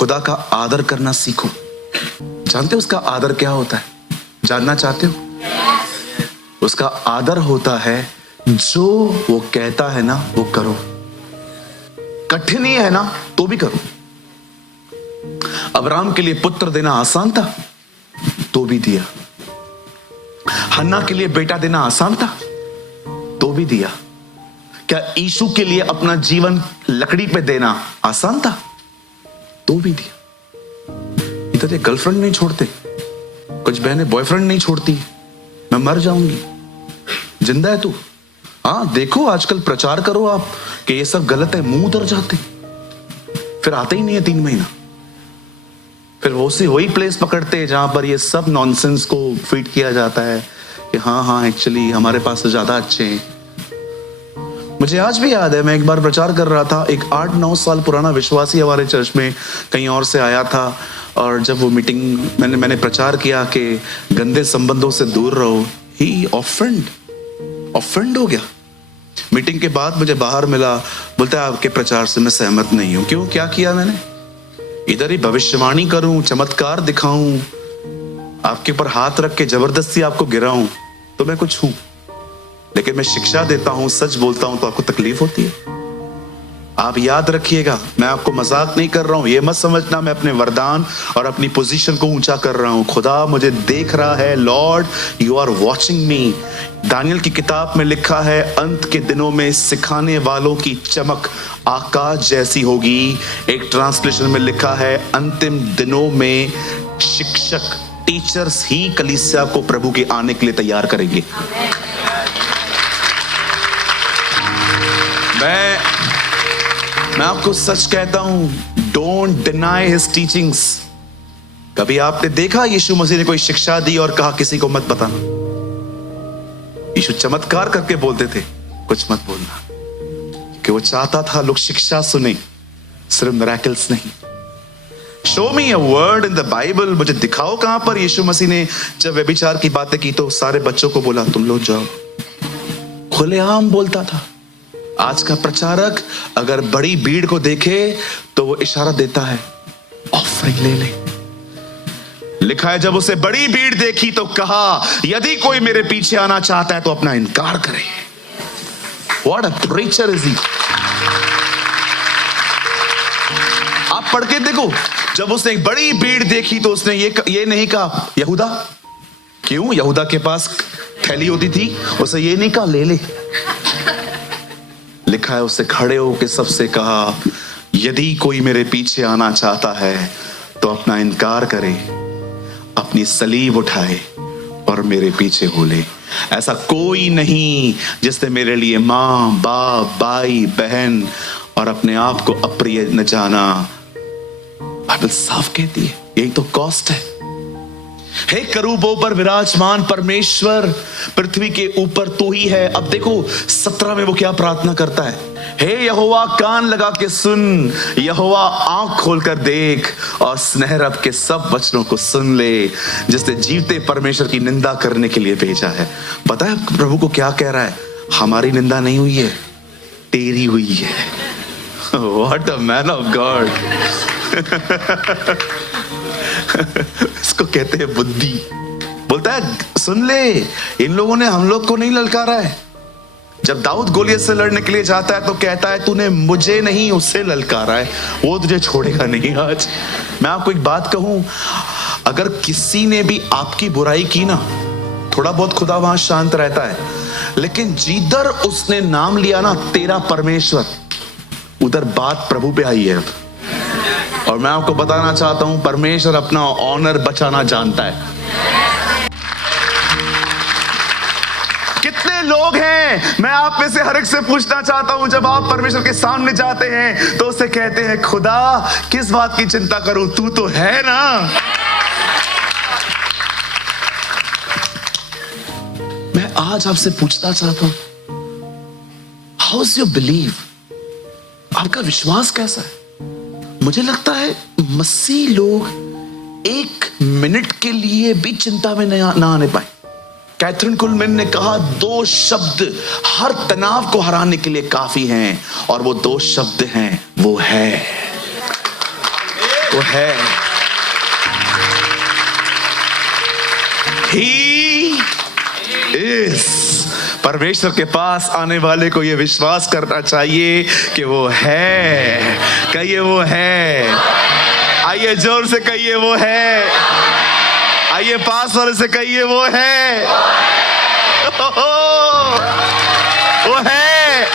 खुदा का आदर करना सीखो। जानते हो उसका आदर क्या होता है? जानना चाहते हो? उसका आदर होता है जो वो कहता है ना वो करो। कठिन ही है ना तो भी करो। अब्राहम के लिए पुत्र देना आसान था तो भी दिया। हन्ना के लिए बेटा देना आसान था तो भी दिया। क्या यीशु के लिए अपना जीवन लकड़ी पे देना आसान था तो भी दिया। इधर ये गर्लफ्रेंड नहीं छोड़ते, कुछ बहनें बॉयफ्रेंड नहीं छोड़ती, मैं मर जाऊंगी, जिंदा है तू। हाँ देखो आजकल प्रचार करो आप कि ये सब गलत है, मुंह उतर जाते, फिर आते ही नहीं है 3 महीना, फिर वो सी वही प्लेस पकड़ते हैं जहां पर ये सब नॉनसेंस को फीड किया जाता है कि हाँ एक्चुअली हमारे पास तो ज्यादा अच्छे हैं। मुझे आज भी याद है, मैं एक बार प्रचार कर रहा था, एक 8-9 साल पुराना विश्वासी हमारे चर्च में कहीं और से आया था, और जब वो मीटिंग मैंने प्रचार किया कि गंदे संबंधों से दूर रहो, ही ऑफेंड हो गया। मीटिंग के बाद मुझे बाहर मिला, बोलता है आपके प्रचार से मैं सहमत नहीं हूं। क्यों? क्या किया मैंने? इधर ही भविष्यवाणी करूं, चमत्कार दिखाऊं, आपके ऊपर हाथ रख के जबरदस्ती आपको गिराऊं तो मैं कुछ हूं, लेकिन मैं शिक्षा देता हूं, सच बोलता हूं तो आपको तकलीफ होती है। आप याद रखिएगा, मैं आपको मजाक नहीं कर रहा हूं, ये मत समझना मैं अपने वरदान और अपनी पोजीशन को ऊंचा कर रहा हूं। खुदा मुझे देख रहा है, Lord you are watching me. Daniel की किताब में लिखा है अंत के दिनों में सिखाने वालों की चमक आकाश जैसी होगी। एक ट्रांसलेशन में लिखा है अंतिम दिनों में शिक्षक, टीचर्स ही कलीसिया को प्रभु के आने के लिए तैयार करेंगे। मैं आपको सच कहता हूं, डोंट डिनाई हिज टीचिंग्स। कभी आपने देखा यीशु मसीह ने कोई शिक्षा दी और कहा किसी को मत बताना? यीशु चमत्कार करके बोलते थे कुछ मत बोलना, कि वो चाहता था लोग शिक्षा सुने, सिर्फ मिरेकल्स नहीं। Show me a word in the Bible, मुझे दिखाओ कहां पर यीशु मसीह ने जब व्यभिचार की बातें की तो सारे बच्चों को बोला तुम लोग जाओ। खुलेआम बोलता था। आज का प्रचारक अगर बड़ी भीड़ को देखे तो वो इशारा देता है ऑफरिंग ले ले। लिखा है जब उसे बड़ी भीड़ देखी तो कहा यदि कोई मेरे पीछे आना चाहता है तो अपना इनकार करे। What a preacher is he. आप पढ़ के देखो, जब उसने एक बड़ी भीड़ देखी तो उसने ये नहीं कहा यहूदा। क्यों? यहूदा के पास थैली होती थी, उसे ये नहीं कहा ले ले। लिखा है उससे खड़े होकर सबसे कहा यदि कोई मेरे पीछे आना चाहता है तो अपना इनकार करे, अपनी सलीब उठाए और मेरे पीछे हो ले। ऐसा कोई नहीं जिसने मेरे लिए मां, बाप, भाई, बहन और अपने आप को अप्रिय न जाना। बाइबल साफ कहती है यही तो कॉस्ट है। हे करूबों पर विराजमान परमेश्वर, पृथ्वी के ऊपर तू ही है। अब देखो 17 में वो क्या प्रार्थना करता है, हे यहोवा कान लगा के सुन, यहोवा आंख खोलकर देख और स्नेहरब के सब वचनों को सुन ले, जिसने जीवते परमेश्वर की निंदा करने के लिए भेजा है। पता है प्रभु को क्या कह रहा है? हमारी निंदा नहीं हुई है, तेरी हुई है। What a man of God. इसको कहते हैं बुद्धि। बोलता है सुन ले, इन लोगों ने हम लोग को नहीं ललकारा है। जब दाऊद गोलियत से लड़ने के लिए जाता है तो कहता है तूने मुझे नहीं उससे ललकारा है, वो तुझे छोड़ेगा नहीं। आज मैं आपको एक बात कहूं, अगर किसी ने भी आपकी बुराई की ना, थोड़ा बहुत खुदा वहां शांत रहता है, लेकिन जिधर उसने नाम लिया ना तेरा परमेश्वर, उधर बात प्रभु पे आई है। और मैं आपको बताना चाहता हूं परमेश्वर अपना ऑनर बचाना जानता है। कितने लोग हैं, मैं आप में से हर एक से पूछना चाहता हूं, जब आप परमेश्वर के सामने जाते हैं तो उसे कहते हैं खुदा किस बात की चिंता करूं, तू तो है ना। मैं आज आपसे पूछना चाहता हूं, हाउ इज योर बिलीव? आपका विश्वास कैसा है? मुझे लगता है मसीह लोग 1 मिनट के लिए भी चिंता में ना आने पाए। कैथरीन कुलमैन ने कहा 2 शब्द हर तनाव को हराने के लिए काफी हैं, और वो 2 शब्द हैं, वो है वो है। He is। परमेश्वर के पास आने वाले को यह विश्वास करना चाहिए कि वो है। कहिए वो है। आइए जोर से कहिए वो है। आइए पास वाले से कहिए वो है। वो है।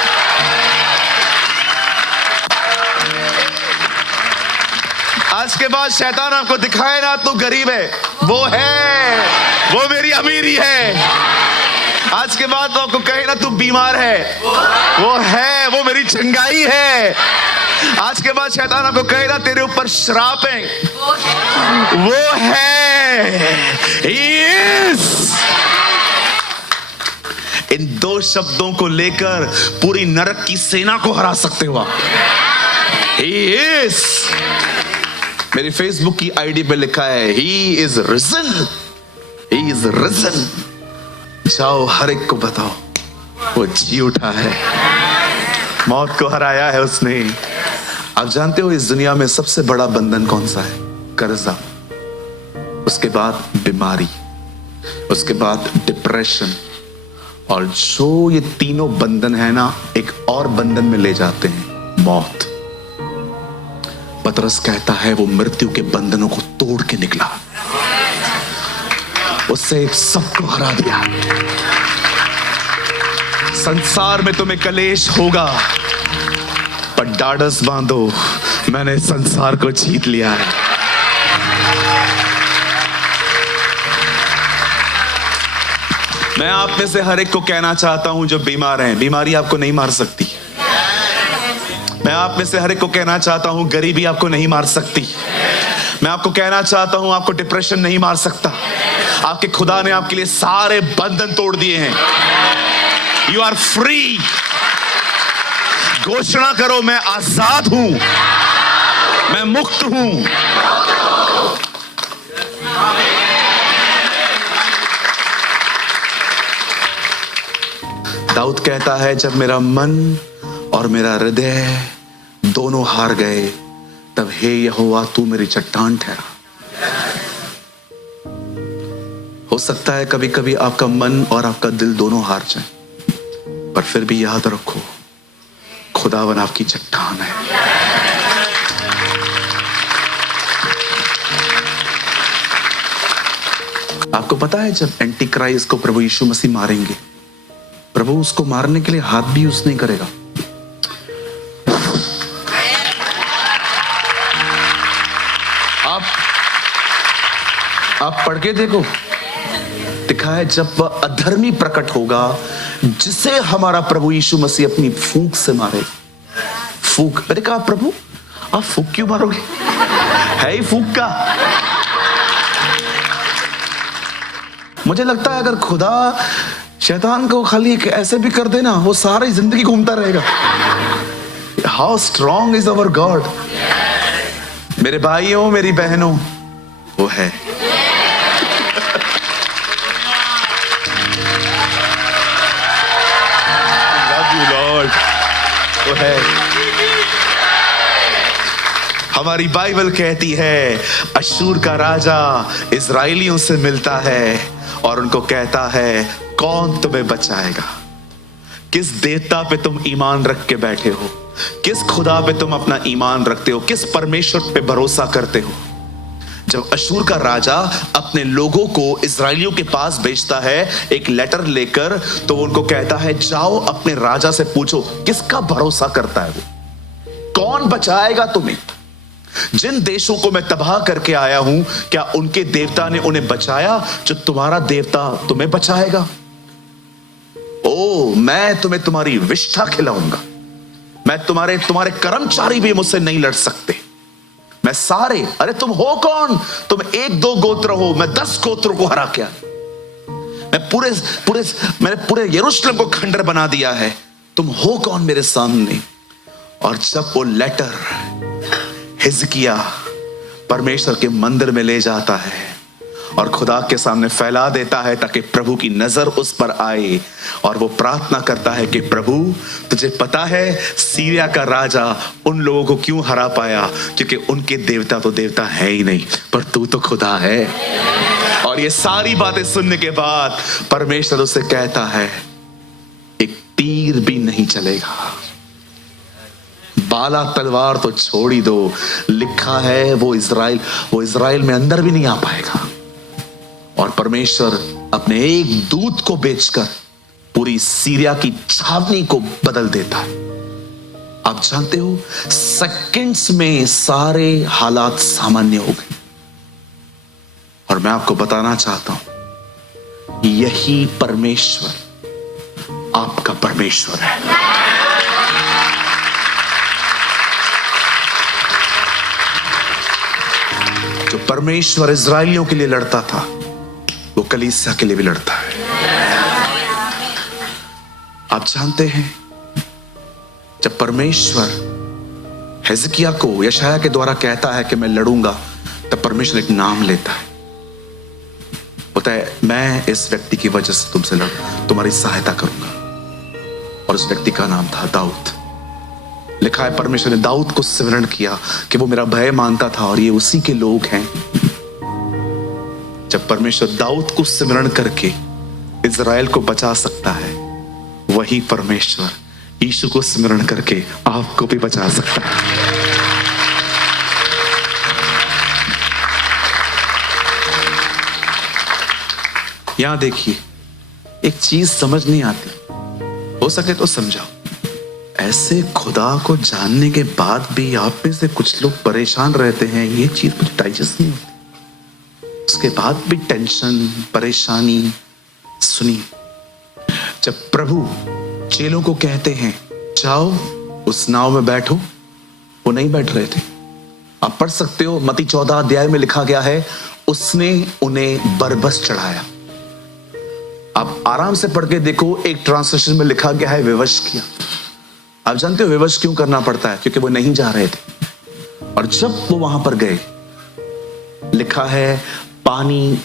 आज के बाद शैतान आपको दिखाए ना तू गरीब है, वो है, वो मेरी अमीरी है। आज के बाद तो आपको कहे ना तू बीमार है, वो है, वो मेरी चंगाई है। आज के बाद शैतान आपको कहे ना तेरे ऊपर श्राप है, वो है। He is। इन दो शब्दों को लेकर पूरी नरक की सेना को हरा सकते हो आप। He is। मेरी फेसबुक की आईडी पे लिखा है He is risen। He is risen। जाओ हर एक को बताओ वो जी उठा है, मौत को हराया है उसने। आप जानते हो इस दुनिया में सबसे बड़ा बंधन कौन सा है? कर्जा, उसके बाद बीमारी, उसके बाद डिप्रेशन, और जो ये तीनों बंधन है ना, एक और बंधन में ले जाते हैं, मौत। पतरस कहता है वो मृत्यु के बंधनों को तोड़ के निकला, उससे सबको हरा दिया। संसार में तुम्हें कलेश होगा, पर डाढ़स बांधो, मैंने संसार को जीत लिया है। मैं आप में से हर एक को कहना चाहता हूं जो बीमार हैं, बीमारी आपको नहीं मार सकती। मैं आप में से हर एक को कहना चाहता हूं गरीबी आपको नहीं मार सकती। मैं आपको कहना चाहता हूं आपको डिप्रेशन नहीं मार सकता। आपके खुदा ने आपके लिए सारे बंधन तोड़ दिए हैं। You are free. घोषणा करो मैं आजाद हूं, मैं मुक्त हूं। दाऊद कहता है जब मेरा मन और मेरा हृदय दोनों हार गए, तब हे यहोवा तू मेरी चट्टान ठहरा। हो सकता है कभी कभी आपका मन और आपका दिल दोनों हार जाए, पर फिर भी याद रखो खुदावन आपकी चट्टान है। आपको पता है जब एंटी क्राइस्ट को प्रभु यीशु मसीह मारेंगे, प्रभु उसको मारने के लिए हाथ भी यूज नहीं करेगा। आप पढ़ के देखो, लिखा है जब वह अधर्मी प्रकट होगा जिसे हमारा प्रभु यीशु मसीह अपनी फूंक से मारे। फूंक, मैंने कहा प्रभु आप फूंक क्यों मारोगे? है ही फूंक का। मुझे लगता है अगर खुदा शैतान को खाली एक ऐसे भी कर देना, वो सारी जिंदगी घूमता रहेगा। How strong is our God. मेरे भाइयों मेरी बहनों, वो है। वो है। हमारी बाइबल कहती है अश्शूर का राजा इजराइलियों से मिलता है और उनको कहता है कौन तुम्हें बचाएगा? किस देवता पे तुम ईमान रख के बैठे हो? किस खुदा पे तुम अपना ईमान रखते हो? किस परमेश्वर पे भरोसा करते हो? जब अश्शूर का राजा अपने लोगों को इजराइलियों के पास भेजता है एक लेटर लेकर, तो उनको कहता है जाओ अपने राजा से पूछो किसका भरोसा करता है वो, कौन बचाएगा तुम्हें? जिन देशों को मैं तबाह करके आया हूं, क्या उनके देवता ने उन्हें बचाया जो तुम्हारा देवता तुम्हें बचाएगा? ओ, मैं तुम्हें तुम्हारी विष्ठा खिलाऊंगा। मैं तुम्हारे कर्मचारी भी मुझसे नहीं लड़ सकते। मैं सारे, अरे तुम हो कौन? तुम 1-2 गोत्र हो, मैं 10 गोत्रों को हरा के आया। मैंने पूरे यरूशलेम को खंडर बना दिया है। तुम हो कौन मेरे सामने? और जब वो लेटर हिजकिय्याह परमेश्वर के मंदिर में ले जाता है और खुदा के सामने फैला देता है ताकि प्रभु की नजर उस पर आए। और वो प्रार्थना करता है कि प्रभु, तुझे पता है सीरिया का राजा उन लोगों को क्यों हरा पाया, क्योंकि उनके देवता तो देवता है ही नहीं, पर तू तो खुदा है। और ये सारी बातें सुनने के बाद परमेश्वर उसे कहता है, एक तीर भी नहीं चलेगा, बाला तलवार तो छोड़ ही दो, लिखा है वो इज़राइल में अंदर भी नहीं आ पाएगा। और परमेश्वर अपने एक दूत को बेचकर पूरी सीरिया की छावनी को बदल देता है। आप जानते हो, सेकंड्स में सारे हालात सामान्य हो गए। और मैं आपको बताना चाहता हूं, यही परमेश्वर आपका परमेश्वर है। जो परमेश्वर इज़राइलियों के लिए लड़ता था, वो कलीसिया के लिए भी लड़ता है। आप जानते हैं, जब परमेश्वर हिजकिय्याह को यशायाह के द्वारा कहता है कि मैं लड़ूंगा, तब परमेश्वर एक नाम लेता है, बोलता है मैं इस व्यक्ति की वजह से तुमसे तुम्हारी सहायता करूंगा। और उस व्यक्ति का नाम था दाऊद। लिखा है परमेश्वर ने दाऊद को स्मरण किया कि वो मेरा भय मानता था और ये उसी के लोग हैं। जब परमेश्वर दाऊद को स्मरण करके इज़राइल को बचा सकता है, वही परमेश्वर यीशु को स्मरण करके आपको भी बचा सकता है। यहां देखिए, एक चीज समझ नहीं आती, हो सके तो समझाओ। ऐसे खुदा को जानने के बाद भी आप में से कुछ लोग परेशान रहते हैं, ये चीज मुझे डाइजेस्ट नहीं होती। उसके बाद भी टेंशन, परेशानी। सुनिए, जब प्रभु चेलों को कहते हैं जाओ उस नाव में बैठो, वो नहीं बैठ रहे थे। आप पढ़ सकते हो, मत्ती 14 अध्याय में लिखा गया है, उसने उन्हें बरबस चढ़ाया। आप आराम से पढ़ के देखो, एक ट्रांसलेशन में लिखा गया है विवश किया। आप जानते हो विवश क्यों करना पड़ता है? क्योंकि वो नहीं जा रहे थे। और जब वो वहां पर गए, लिखा है पानी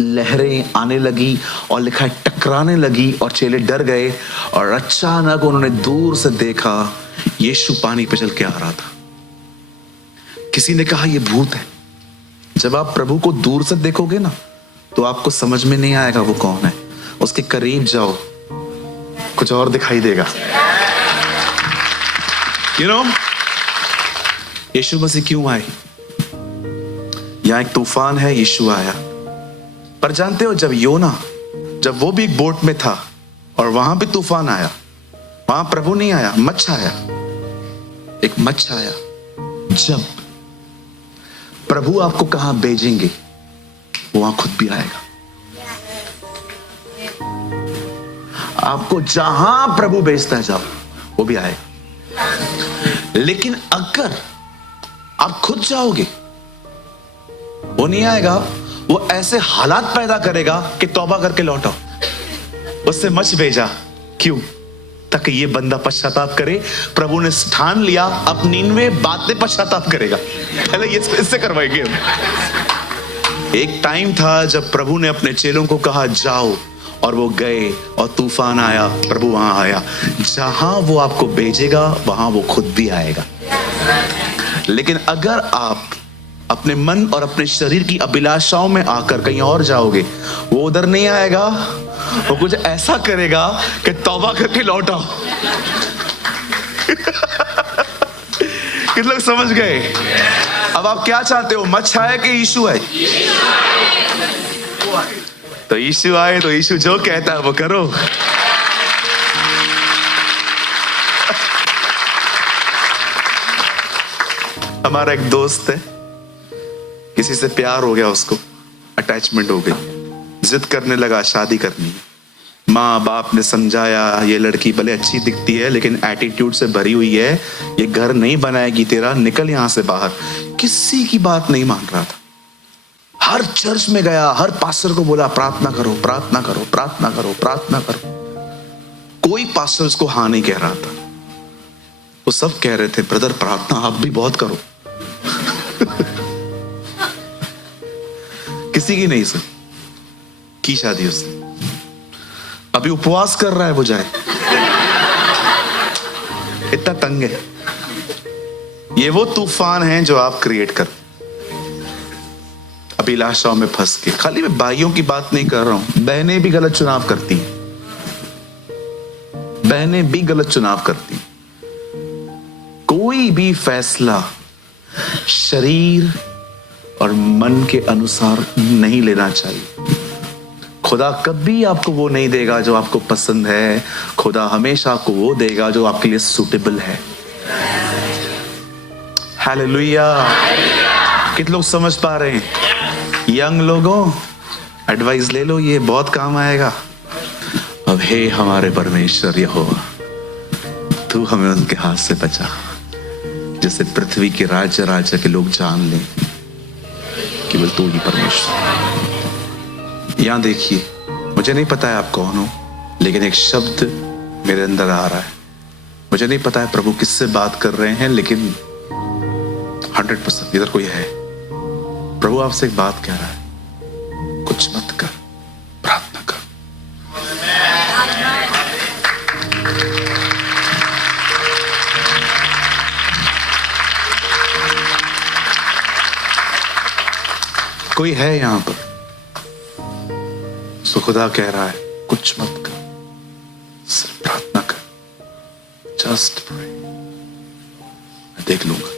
लहरें आने लगी और लिखा है टकराने लगी और चेले डर गए। और अचानक उन्होंने दूर से देखा यीशु पानी पे चल के आ रहा था। किसी ने कहा ये भूत है। जब आप प्रभु को दूर से देखोगे ना, तो आपको समझ में नहीं आएगा वो कौन है। उसके करीब जाओ, कुछ और दिखाई देगा। यीशु मसीह क्यों आए? यहां एक तूफान है, यीशु आया। पर जानते हो, जब वो भी एक बोट में था और वहां भी तूफान आया, वहां प्रभु नहीं आया, मच्छ आया। एक मच्छ आया। जब प्रभु आपको कहां भेजेंगे, वहां खुद भी आएगा। आपको जहां प्रभु भेजता है जाओ, वो भी आएगा। लेकिन अगर आप खुद जाओगे, वो नहीं आएगा। वो ऐसे हालात पैदा करेगा कि तौबा करके लौटो। उससे मच भेजा, क्यों? ताकि ये बंदा पश्चाताप करे। प्रभु ने ठान लिया अब 99 बातें पश्चाताप करेगा, पहले ये इससे करवाएंगे हम। एक टाइम था जब प्रभु ने अपने चेलों को कहा जाओ, और वो गए और तूफान आया, प्रभु वहां आया। जहां वो आपको भेजेगा वहां वो खुद भी आएगा। लेकिन अगर आप अपने मन और अपने शरीर की अभिलाषाओं में आकर कहीं और जाओगे, वो उधर नहीं आएगा। वो कुछ ऐसा करेगा कि तौबा करके लौटाओ। कितने लोग समझ गए? अब आप क्या चाहते हो, मच्छ आए कि यीशु आए? तो यीशु आए, तो यीशु जो कहता है वो करो। हमारा एक दोस्त है, किसी से प्यार हो गया, उसको अटैचमेंट हो गई, जिद करने लगा शादी करनी। माँ बाप ने समझाया ये लड़की भले अच्छी दिखती है लेकिन एटीट्यूड से भरी हुई है, ये घर नहीं बनाएगी तेरा, निकल यहां से बाहर। किसी की बात नहीं मान रहा था। हर चर्च में गया, हर पास्टर को बोला प्रार्थना करो, प्रार्थना करो, प्रार्थना करो, प्रार्थना करो। कोई पास्टर उसको हाँ नहीं कह रहा था। वो सब कह रहे थे ब्रदर प्रार्थना आप भी बहुत करो। किसी की नहीं सुनी, की शादी उसने। अभी उपवास कर रहा है वो जाए, इतना तंग है। ये वो तूफान है जो आप क्रिएट कर, अभिलाषाओं में फंस के। खाली मैं भाइयों की बात नहीं कर रहा हूं, बहनें भी गलत चुनाव करती हैं, बहनें भी गलत चुनाव करती हैं। कोई भी फैसला शरीर और मन के अनुसार नहीं लेना चाहिए। खुदा कभी आपको वो नहीं देगा जो आपको पसंद है, खुदा हमेशा आपको वो देगा जो आपके लिए सूटेबल है। हालेलुया। कितने लोग समझ पा रहे हैं? यंग लोगों, एडवाइस ले लो, ये बहुत काम आएगा। अब हे हमारे परमेश्वर यहोवा, तू हमें उनके हाथ से बचा, जैसे पृथ्वी के राज्य के लोग जान लें केवल तू ही परमेश्वर। यहां देखिए, मुझे नहीं पता है आप कौन हो, लेकिन एक शब्द मेरे अंदर आ रहा है। मुझे नहीं पता है प्रभु किससे बात कर रहे हैं, लेकिन 100% इधर कोई है। प्रभु आपसे एक बात कह रहा है, कुछ मत कर, प्रार्थना कर। कोई है यहां पर, सो खुदा कह रहा है कुछ मत कर, सिर्फ प्रार्थना कर, जस्ट प्रे, मैं देख लूंगा।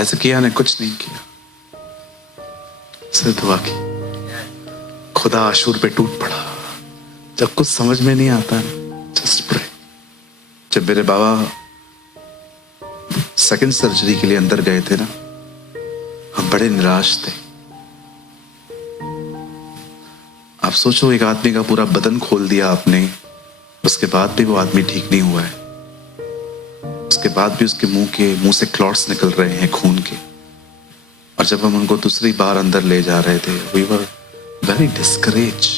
ऐसे किया ने कुछ नहीं किया, सिर्फ दुआ की। खुदा अशूर पे टूट पड़ा। जब कुछ समझ में नहीं आता, जस्ट प्रे। जब मेरे बाबा सेकंड सर्जरी के लिए अंदर गए थे ना, हम बड़े निराश थे। आप सोचो, एक आदमी का पूरा बदन खोल दिया आपने, उसके बाद भी वो आदमी ठीक नहीं हुआ है। उसके बाद भी उसके मुंह से क्लॉट्स निकल रहे हैं खून के। और जब हम उनको दूसरी बार अंदर ले जा रहे थे, वी वर वेरी डिस्करेज,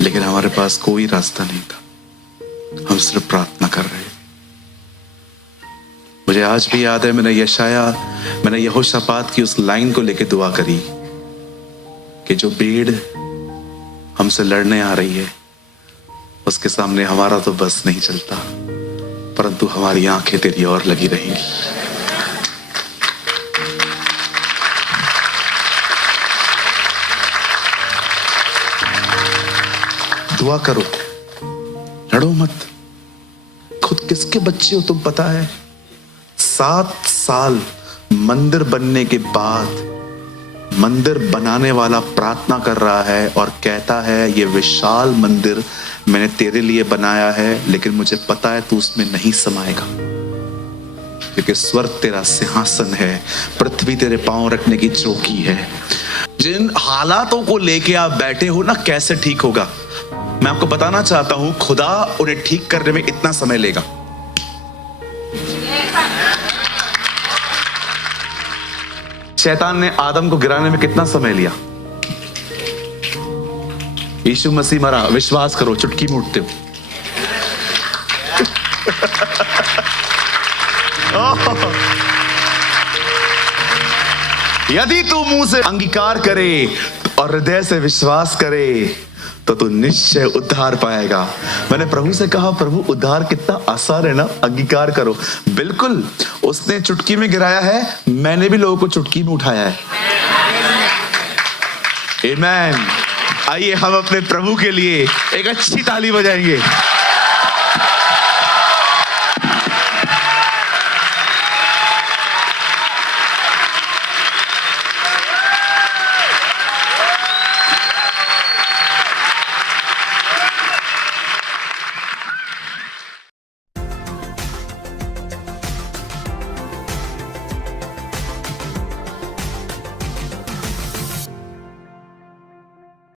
लेकिन हमारे पास कोई रास्ता नहीं था। हम सिर्फ प्रार्थना कर रहे थे। मुझे आज भी याद है, मैंने यहोशापात की उस लाइन को लेके दुआ करी कि जो भीड़ हमसे लड़ने आ रही है, उसके सामने हमारा तो बस नहीं चलता, परंतु हमारी आंखें तेरी ओर लगी रहेंगी। दुआ करो, लड़ो मत। खुद किसके बच्चे हो तुम पता है? 7 साल मंदिर बनने के बाद मंदिर बनाने वाला प्रार्थना कर रहा है और कहता है, ये विशाल मंदिर मैंने तेरे लिए बनाया है, लेकिन मुझे पता है तू उसमें नहीं समाएगा, क्योंकि स्वर्ग तेरा सिंहासन है, पृथ्वी तेरे पांव रखने की चौकी है। जिन हालातों को लेके आप बैठे हो ना, कैसे ठीक होगा, मैं आपको बताना चाहता हूं, खुदा उन्हें ठीक करने में इतना समय लेगा। शैतान ने आदम को गिराने में कितना समय लिया? यीशु मसीह मरा, विश्वास करो, चुटकी में उठते हो। यदि तू मुंह से अंगीकार करे और हृदय से विश्वास करे तो तू निश्चय उद्धार पाएगा। मैंने प्रभु से कहा, प्रभु उद्धार कितना आसान है ना, अंगीकार करो। बिल्कुल, उसने चुटकी में गिराया है, मैंने भी लोगों को चुटकी में उठाया है। आमेन। आइए हम अपने प्रभु के लिए एक अच्छी ताली बजाएंगे।